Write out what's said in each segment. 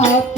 って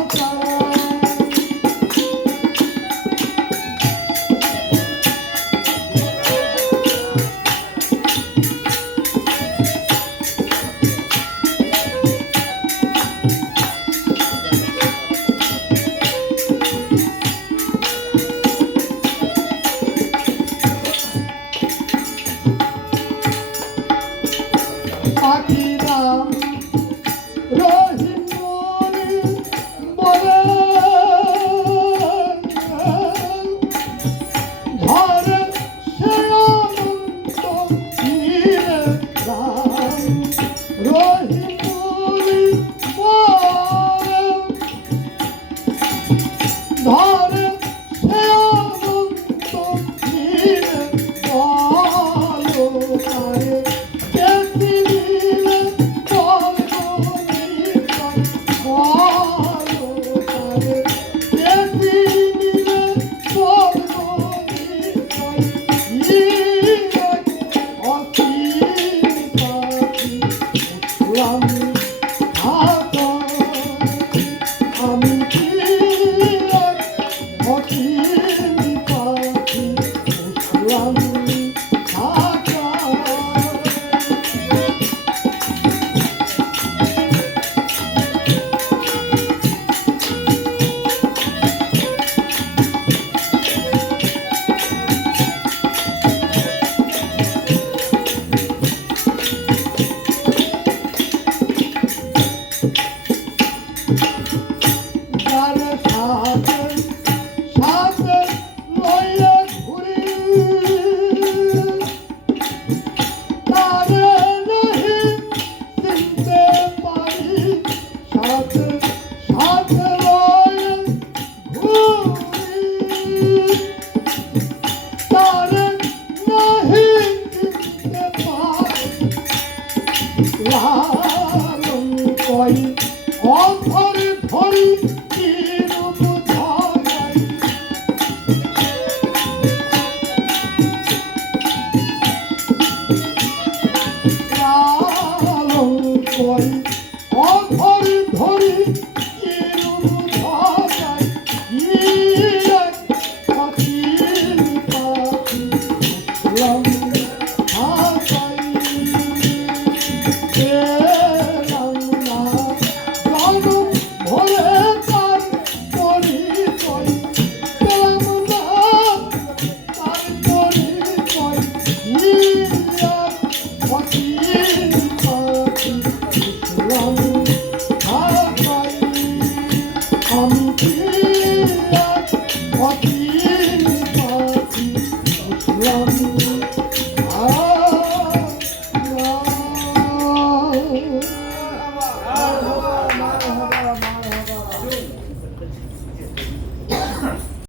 Oh. Música love.